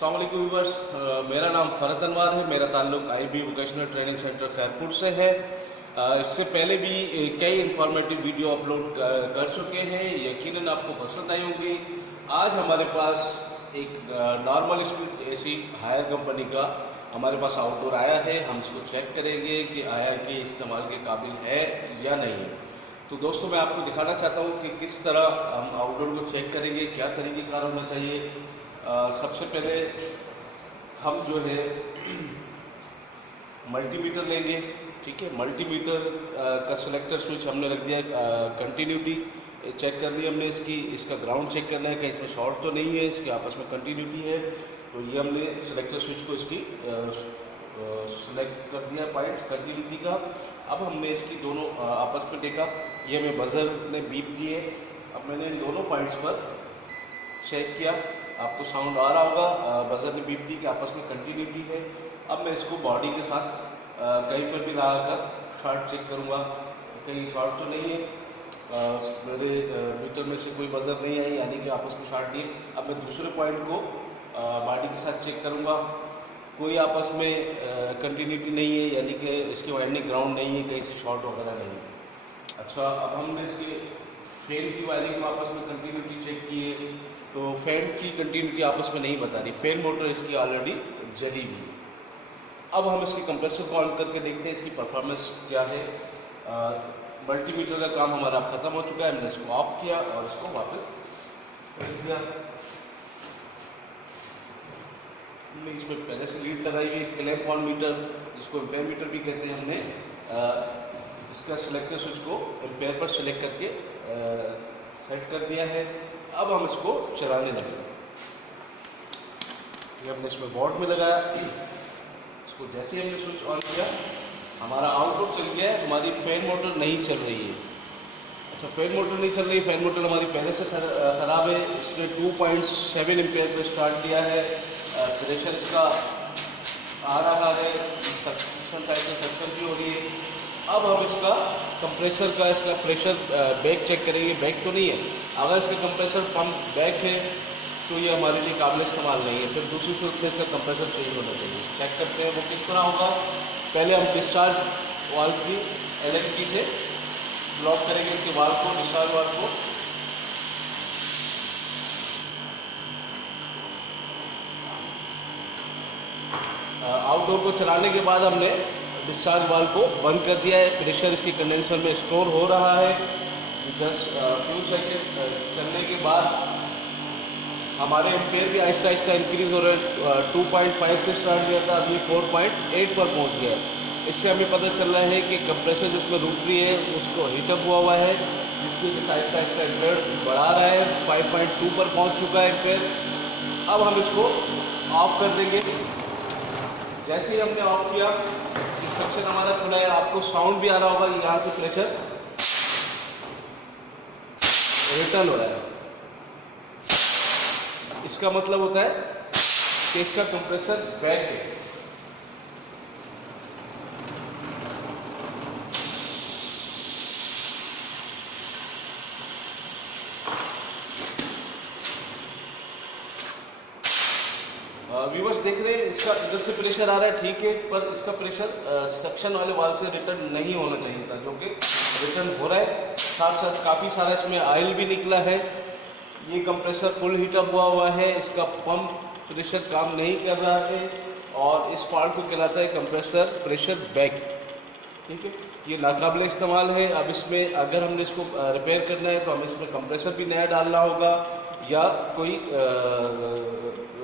अस्सलाम वालेकुम व्यूअर्स, मेरा नाम फ़रत अनवर है। मेरा ताल्लुक़ IB vocational training centre Khairpur से है। इससे पहले भी कई इंफॉर्मेटिव वीडियो अपलोड कर चुके हैं, यकीनन आपको पसंद आई होंगी। आज हमारे पास एक normal split AC Haier company का हमारे पास आउटडोर आया है। हम इसको चेक करेंगे कि आया कि इस्तेमाल के काबिल है या नहीं। तो दोस्तों, मैं आपको दिखाना चाहता हूँ कि किस तरह हम आउटडोर को चेक करेंगे, क्या तरीक़ेकार होना चाहिए। सबसे पहले हम जो है मल्टीमीटर लेंगे। ठीक है, मल्टीमीटर का सिलेक्टर स्विच हमने रख दिया। कंटिन्यूटी चेक करनी है हमने इसका ग्राउंड चेक करना है, कहीं इसमें शॉर्ट तो नहीं है, इसके आपस में कंटिन्यूटी है। तो ये हमने सिलेक्टर स्विच को इसकी सिलेक्ट कर दिया पॉइंट कंटिन्यूटी का। अब हमने इसकी दोनों आपस में देखा, ये हमें बजर ने बीप दिए। अब मैंने इन दोनों पॉइंट्स पर चेक किया, आपको साउंड आ रहा होगा, बजर ने बीप दी कि आपस में कंटिन्यूटी है। अब मैं इसको बॉडी के साथ कहीं पर भी लगाकर शॉर्ट चेक करूँगा, कहीं शॉर्ट तो नहीं है। मेरे मीटर में से कोई बजर नहीं आई, यानी कि आपस में शॉर्ट नहीं है। अब मैं दूसरे पॉइंट को बॉडी के साथ चेक करूँगा, कोई आपस में कंटिन्यूटी नहीं है, यानी कि इसकी वायरिंग ग्राउंड नहीं है, कहीं से शॉर्ट वगैरह नहीं है। अच्छा, अब हमने इसके फैन की वायरिंग को आपस में कंटिन्यूटी चेक की है, तो फैन की कंटिन्यूटी आपस में नहीं बता रही। फैन मोटर इसकी ऑलरेडी जली हुई है। अब हम इसके कंप्रेसर को ऑन करके देखते हैं इसकी परफॉर्मेंस क्या है। मल्टीमीटर का काम हमारा अब ख़त्म हो चुका है। हमने इसको ऑफ किया और इसको वापस कर दिया। हमने इसमें पहले से लीड लगाई हुई क्लैंप ऑन मीटर, जिसको एम्पेयर मीटर भी कहते हैं। हमने इसका सिलेक्टर स्विच को एम्पेयर पर सिलेक्ट करके सेट कर दिया है। अब हम इसको चलाने लगे। ये हमने इसमें बोर्ड में लगाया। इसको जैसे ही हमने स्विच ऑन किया, हमारा आउटपुट चल गया है। हमारी फैन मोटर नहीं चल रही है। अच्छा, फैन मोटर नहीं चल रही, फैन मोटर हमारी पहले से ख़राब है। इसने 2.7 एम्पेयर पर स्टार्ट किया है। प्रेशर इसका आ रहा है, सक्शन साइड से सक्शन भी हो रही है। अब हम इसका कंप्रेसर का इसका प्रेशर बैक चेक करेंगे। बैक तो नहीं है। अगर इसका कंप्रेसर पंप बैक है तो ये हमारे लिए काबिल इस्तेमाल नहीं है। फिर दूसरी सूरत में इसका कंप्रेसर चेंज होना चाहिए। चेक करते हैं वो किस तरह होगा। पहले हम डिस्चार्ज वाल्व की Allen की से ब्लॉक करेंगे इसके वाल्व को, डिस्चार्ज वाल्व को। आउटडोर को चलाने के बाद हमने डिस्चार्ज वाल्व को बंद कर दिया है। प्रेशर इसके कंडेंसर में स्टोर हो रहा है। जस्ट फ्यू सेकेंड चलने के बाद हमारे एम्पेयर भी आहिस्ता आहिस्ता इंक्रीज़ हो रहे हैं। 2.5 से स्टार्ट किया था, अभी 4.8 पर पहुंच गया है। इससे हमें पता चल रहा है कि कंप्रेसर जिसमें रोटरी है उसको हीटअप हुआ हुआ है, जिसकी वजह से आहिस्ता आहिस्ता एम्पेयर बढ़ा रहा है। 5.2 पर पहुंच चुका है एम्पेयर। अब हम इसको ऑफ कर देंगे। जैसे ही हमने ऑफ किया, ये सेक्शन हमारा खुला है। आपको साउंड भी आ रहा होगा, यहाँ से प्रेशर रिटर्न हो रहा है। इसका मतलब होता है कि इसका कंप्रेसर बैक है। व्यूअर्स देख रहे हैं, इसका इधर से प्रेशर आ रहा है, ठीक है, पर इसका प्रेशर सक्शन वाले वाल्व से रिटर्न नहीं होना चाहिए था, जो कि रिटर्न हो रहा है। साथ साथ काफ़ी सारा इसमें ऑयल भी निकला है। ये कंप्रेसर फुल हीटअप हुआ है। इसका पंप प्रेशर काम नहीं कर रहा है और इस फॉल्ट को कहलाता है कंप्रेसर प्रेशर बैक। ठीक है, ये नाकाबिल इस्तेमाल है। अब इसमें अगर हमने इसको रिपेयर करना है तो हमें इसमें कंप्रेसर भी नया डालना होगा, या कोई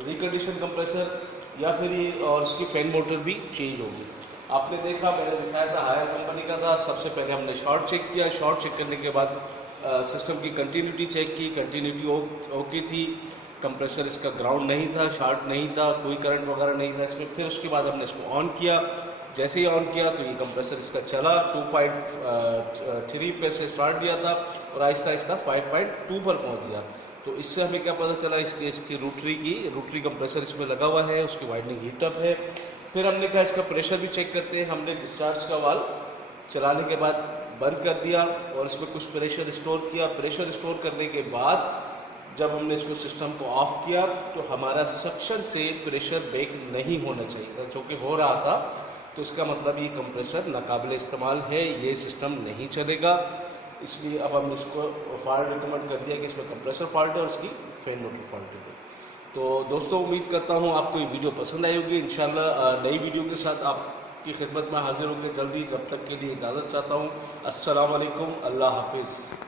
रिकंडीशन कंप्रेसर, या फिर ये और इसकी फैन मोटर भी चेंज होगी। आपने देखा, मैंने दिखाया था हायर कंपनी का था। सबसे पहले हमने शॉर्ट चेक किया। शॉर्ट चेक करने के बाद सिस्टम की कंटिन्यूटी चेक की। कंटिन्यूटी ओके थी। कंप्रेसर इसका ग्राउंड नहीं था, शॉर्ट नहीं था, कोई करंट वगैरह नहीं था इसमें। फिर उसके बाद हमने इसको ऑन किया। जैसे ही ऑन किया तो ये कंप्रेसर इसका चला। 2.3 पर से स्टार्ट किया था और आहिस्ता आहिस्ता 5.2 पर पहुंच गया। तो इससे हमें क्या पता चला, इसकी रोटरी कंप्रेसर इसमें लगा हुआ है, उसकी वाइंडिंग हीटअप है। फिर हमने कहा इसका प्रेशर भी चेक करते हैं। हमने डिस्चार्ज का वाल्व चलाने के बाद बंद कर दिया और इसमें कुछ प्रेशर स्टोर किया। प्रेशर स्टोर करने के बाद जब हमने इसको सिस्टम को ऑफ़ किया तो हमारा सक्शन से प्रेशर ब्रेक नहीं होना चाहिए, जो कि हो रहा था। तो इसका मतलब ये कंप्रेसर नाकाबिल इस्तेमाल है, ये सिस्टम नहीं चलेगा। इसलिए अब हम इसको फॉल्ट रिकमेंड कर दिया कि इसमें कंप्रेसर फॉल्ट है और इसकी फैन मोटर फॉल्ट है। तो दोस्तों उम्मीद करता हूँ आपको ये वीडियो पसंद आई होगी। इंशाल्लाह नई वीडियो के साथ आपकी खिदमत में हाजिर होकर जल्दी। जब तक के लिए इजाज़त चाहता हूँ। अस्सलाम वालेकुम, अल्लाह हाफिज़।